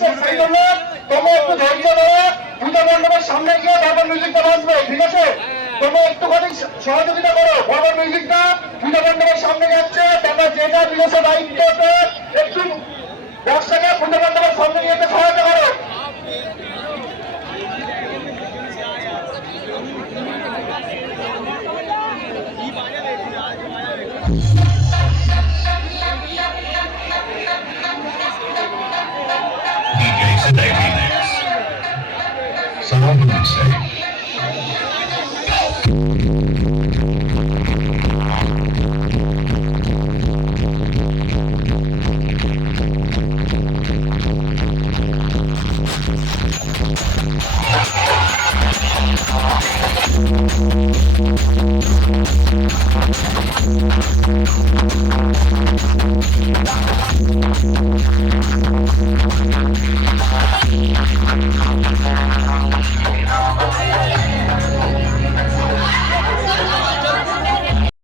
যাচ্ছে সাইডে তোমরা একটু ধৈর্য ধরে পূজা মণ্ডপের সামনে গিয়ে বারবার মিউজিকটা বাজবে, ঠিক আছে? তোমরা একটুখানি সহযোগিতা করো, বারবার মিউজিকটা পূজা মণ্ডপের সামনে যাচ্ছে, তোমরা যেটা দিয়েছে দায়িত্বতে একটু বক্সটাকে পূজা মণ্ডপের সামনে নিয়ে যেতে সহায়তা করো।